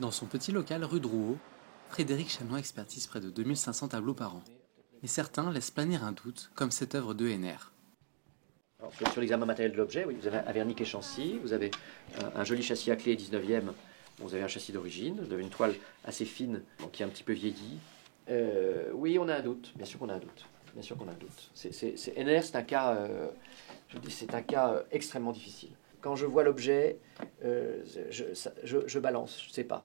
Dans son petit local rue Drouot, Frédéric Chanois expertise près de 2500 tableaux par an. Et certains laissent planer un doute, comme cette œuvre de Henner. Alors, sur l'examen matériel de l'objet, oui, vous avez un vernis chancy, vous avez un joli châssis à clé 19e, vous avez un châssis d'origine, vous avez une toile assez fine, donc qui est un petit peu vieillie. Oui, on a un doute, bien sûr qu'on a un doute. Bien sûr qu'on a un doute. Henner, c'est un cas extrêmement difficile. Quand je vois l'objet, je balance, je ne sais pas.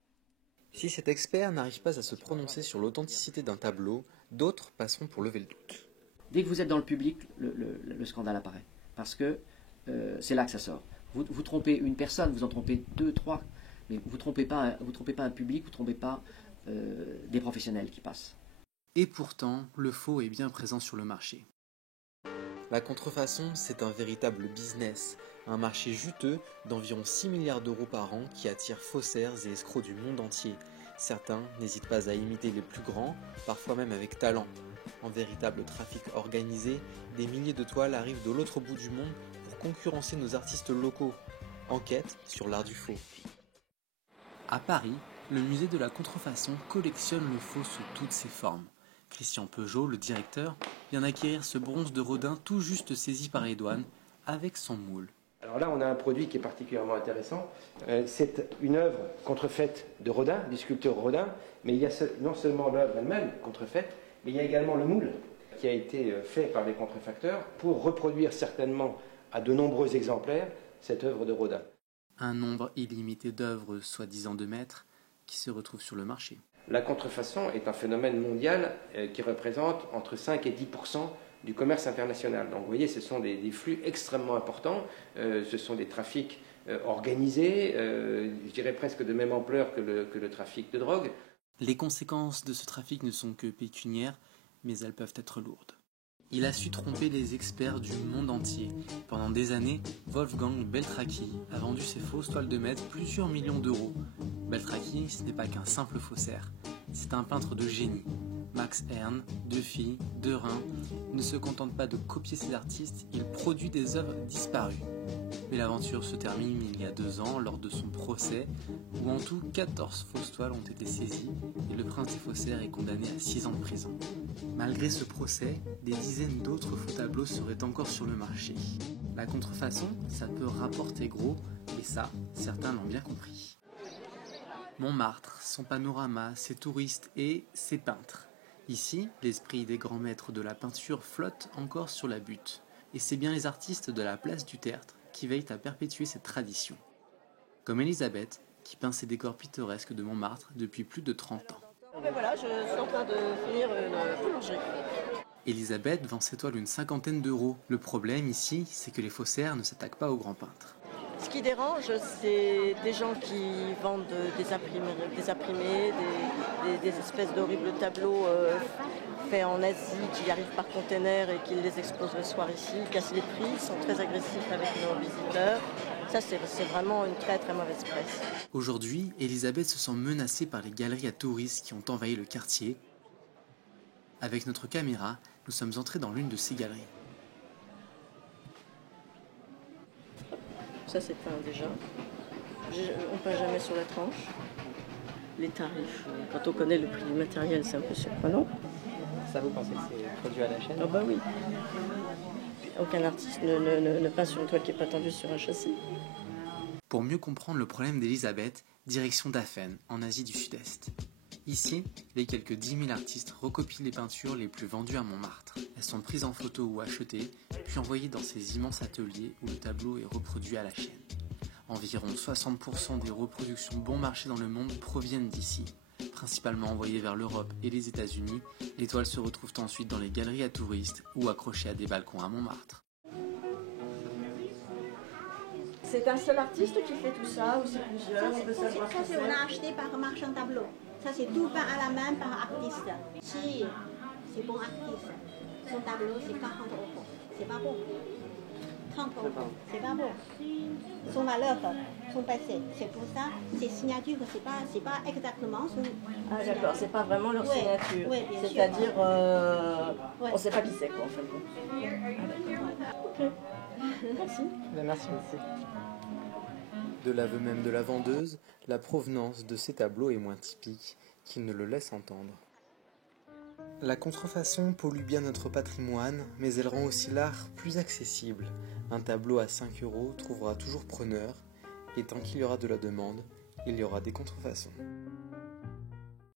Si cet expert n'arrive pas à se prononcer sur l'authenticité d'un tableau, d'autres passeront pour lever le doute. Dès que vous êtes dans le public, le scandale apparaît. Parce que c'est là que ça sort. Vous trompez une personne, vous en trompez deux, trois, mais vous ne trompez pas un public, vous ne trompez pas des professionnels qui passent. Et pourtant, le faux est bien présent sur le marché. La contrefaçon, c'est un véritable business, un marché juteux d'environ 6 milliards d'euros par an qui attire faussaires et escrocs du monde entier. Certains n'hésitent pas à imiter les plus grands, parfois même avec talent. En véritable trafic organisé, des milliers de toiles arrivent de l'autre bout du monde pour concurrencer nos artistes locaux. Enquête sur l'art du faux. À Paris, le musée de la contrefaçon collectionne le faux sous toutes ses formes. Christian Peugeot, le directeur, vient d'acquérir ce bronze de Rodin tout juste saisi par les douanes, avec son moule. Alors là, on a un produit qui est particulièrement intéressant. C'est une œuvre contrefaite de Rodin, du sculpteur Rodin, mais il y a non seulement l'œuvre elle-même contrefaite, mais il y a également le moule qui a été fait par les contrefacteurs pour reproduire certainement à de nombreux exemplaires cette œuvre de Rodin. Un nombre illimité d'œuvres soi-disant de maîtres qui se retrouvent sur le marché. La contrefaçon est un phénomène mondial qui représente entre 5 et 10% du commerce international. Donc vous voyez, ce sont des flux extrêmement importants, ce sont des trafics organisés, je dirais presque de même ampleur que le trafic de drogue. Les conséquences de ce trafic ne sont que pécuniaires, mais elles peuvent être lourdes. Il a su tromper les experts du monde entier. Pendant des années, Wolfgang Beltraki a vendu ses fausses toiles de maître plusieurs millions d'euros. Beltraki, ce n'est pas qu'un simple faussaire, c'est un peintre de génie. Max Ernst, Dufy, Derain ne se contente pas de copier ses artistes, il produit des œuvres disparues. Mais l'aventure se termine il y a 2 ans lors de son procès, où en tout 14 fausses toiles ont été saisies et le prince des faussaires est condamné à 6 ans de prison. Malgré ce procès, des dizaines d'autres faux tableaux seraient encore sur le marché. La contrefaçon, ça peut rapporter gros, et ça, certains l'ont bien compris. Montmartre, son panorama, ses touristes et ses peintres. Ici, l'esprit des grands maîtres de la peinture flotte encore sur la butte. Et c'est bien les artistes de la place du Tertre qui veillent à perpétuer cette tradition. Comme Elisabeth, qui peint ces décors pittoresques de Montmartre depuis plus de 30 ans. Mais voilà, je suis en train de finir une boulangerie. Elisabeth vend ses toiles une 50aine d'euros. Le problème ici, c'est que les faussaires ne s'attaquent pas aux grands peintres. Ce qui dérange, c'est des gens qui vendent des imprimés, des espèces d'horribles tableaux faits en Asie, qui arrivent par container et qui les exposent le soir ici. Ils cassent les prix, ils sont très agressifs avec nos visiteurs. Ça, c'est vraiment une très très mauvaise presse. Aujourd'hui, Elisabeth se sent menacée par les galeries à touristes qui ont envahi le quartier. Avec notre caméra, nous sommes entrés dans l'une de ces galeries. Ça, c'est peint déjà. On peint jamais sur la tranche. Les tarifs, quand on connaît le prix du matériel, c'est un peu surprenant. Ça, vous pensez que c'est produit à la chaîne? Ah bah oui. Aucun artiste ne peint sur une toile qui n'est pas tendue sur un châssis. Pour mieux comprendre le problème d'Elisabeth, direction Daphne, en Asie du Sud-Est. Ici, les quelques 10 000 artistes recopient les peintures les plus vendues à Montmartre. Elles sont prises en photo ou achetées, puis envoyées dans ces immenses ateliers où le tableau est reproduit à la chaîne. Environ 60% des reproductions bon marché dans le monde proviennent d'ici. Principalement envoyées vers l'Europe et les États-Unis, les toiles se retrouvent ensuite dans les galeries à touristes ou accrochées à des balcons à Montmartre. C'est un seul artiste qui fait tout ça ou c'est plusieurs? Ça, on a acheté par marchand tableau. Ça, c'est tout peint à la main par artiste. Si c'est bon artiste, son tableau, c'est 40 euros. C'est pas bon. 30 euros, c'est pas bon. Son malheur, son passé. C'est pour ça, ces signatures, c'est pas exactement son. Ah d'accord, c'est pas vraiment leur signature. Oui, c'est-à-dire, on ne sait pas qui c'est quoi en fait. Ok. Merci. Merci. De l'aveu même de la vendeuse, la provenance de ces tableaux est moins typique qu'il ne le laisse entendre. La contrefaçon pollue bien notre patrimoine, mais elle rend aussi l'art plus accessible. Un tableau à 5 € trouvera toujours preneur, et tant qu'il y aura de la demande, il y aura des contrefaçons.